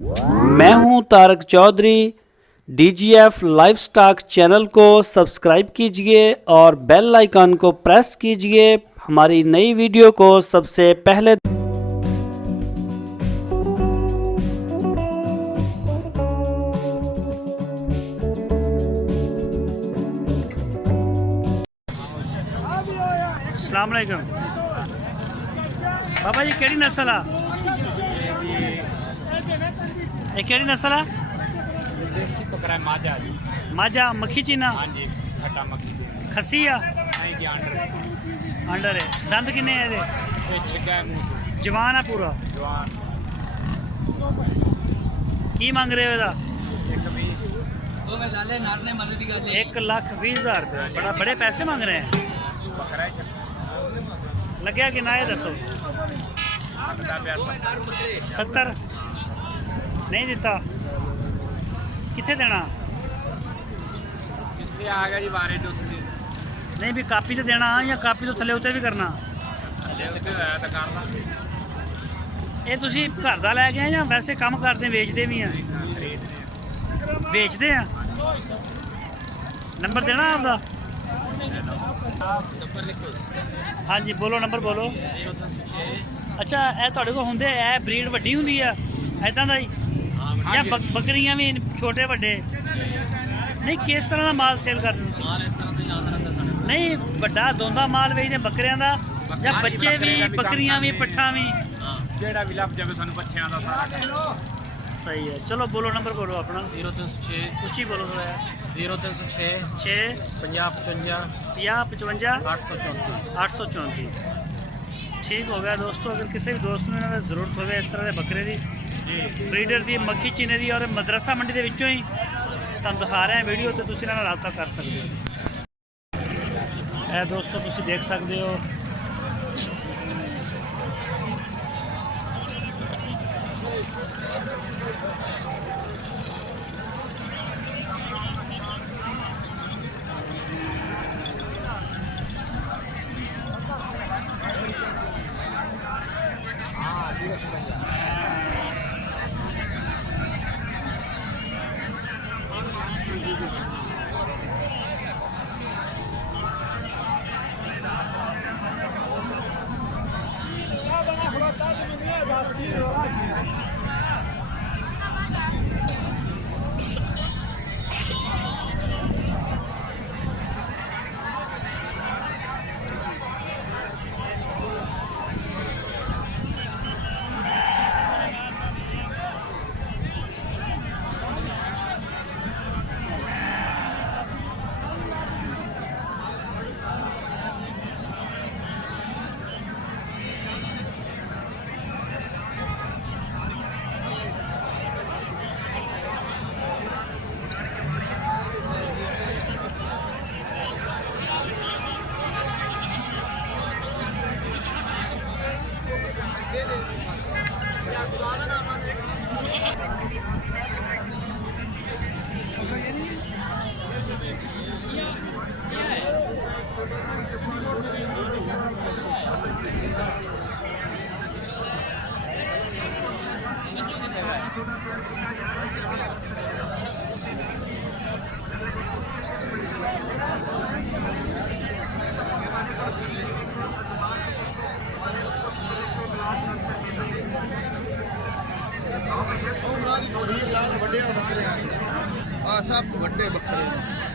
मैं हूं Tarak Chaudhary. DGF livestock channel को सब्सक्राइब कीजिए और बेल आइकन को प्रेस कीजिए हमारी नई वीडियो को सबसे पहले। अस्सलाम वालेकुम बाबा जी, केड़ी नस्ल आ? ये केड़ी नस्ल आ? देसी बकरा माजा जी। माजा मक्खी चीना? हाँ जी, खट्टा मक्खी खसी आ? नहीं जी, अंडर अंडर है। दंद किन्ने है ये? छिका है मुंह से जवान है पूरा? जवान। की मांग रहे हो ਇਹਦਾ? 1,20,000 रुपये। बड़ा बड़े पैसे मांग रहे हैं। बकरा है लग्या कि ना, ये दसो। 70 नहीं दिता, कितने देना? कितने आ गया जी बारे जो नहीं भी कापी तो देना या कापी तो थले उत्ते भी करना? ये तुसी घर दा लै गए या वैसे काम करते बेचते भी हैं? बेचते हैं। नंबर देना आपका? हाँ जी बोलो, नंबर बोलो। 0306। अच्छा ਇਹ ਤੁਹਾਡੇ ਕੋਲ ਹੁੰਦੇ ਇਹ ਬਰੀਡ ਵੱਡੀ ਹੁੰਦੀ ਆ ਐਦਾਂ ਦਾ ਹੀ ਜਾਂ ਬੱਕਰੀਆਂ ਵੀ ਛੋਟੇ ਵੱਡੇ? ਨਹੀਂ ਕਿਸ ਤਰ੍ਹਾਂ ਦਾ ਮਾਲ ਸੇਲ ਕਰਦੇ ਤੁਸੀਂ? ਮਾਲ ਇਸ ਤਰ੍ਹਾਂ ਦਾ ਜ਼ਿਆਦਾ ਰਹਿੰਦਾ ਸਾਡੇ। ਨਹੀਂ ਵੱਡਾ ਦੋਂਦਾ ਮਾਲ ਵੇਚਦੇ ਬੱਕਰਿਆਂ ਦਾ ਜਾਂ ਬੱਚੇ ਵੀ ਬੱਕਰੀਆਂ ਵੀ ਪੱਠਾਂ ਵੀ? ਹਾਂ, ਜਿਹੜਾ ਵੀ ਲੱਭ ਜਾਵੇ ਸਾਨੂੰ ਬੱਚਿਆਂ ਦਾ ਸਾਰਾ। ਸਹੀ ਹੈ। ਚਲੋ ਬੋਲੋ, ਨੰਬਰ ਬੋਲੋ ਆਪਣਾ। 0306। ਉੱਚੀ ਬੋਲੋ ਥੋੜਾ। 0306 6 50 55 50 55 834। 834। ठीक हो गया दोस्तों। अगर किसी भी दोस्त ਨੂੰ ਜ਼ਰੂਰਤ ਹੋਵੇ ਇਸ ਤਰ੍ਹਾਂ ਦੇ ਬੱਕਰੇ ਦੀ ਬਰੀਡਰ ਦੀ ਮੱਖੀ ਚੀਨੇ ਦੀ ਔਰ ਮਦਰਸਾ ਮੰਡੀ ਦੇ ਵਿੱਚੋਂ ਹੀ ਤੁਹਾਨੂੰ ਦਿਖਾ ਰਹੇ ਹਾਂ ਵੀਡੀਓ ਤੇ ਤੁਸੀਂ ਇਹਨਾਂ ਨਾਲ ਰਾਬਤਾ ਕਰ ਸਕਦੇ ਹੋ। ਇਹ ਦੋਸਤੋ ਤੁਸੀਂ ਦੇਖ ਸਕਦੇ ਹੋ सब ਵੱਡੇ ਬੱਕਰੇ ਨੇ।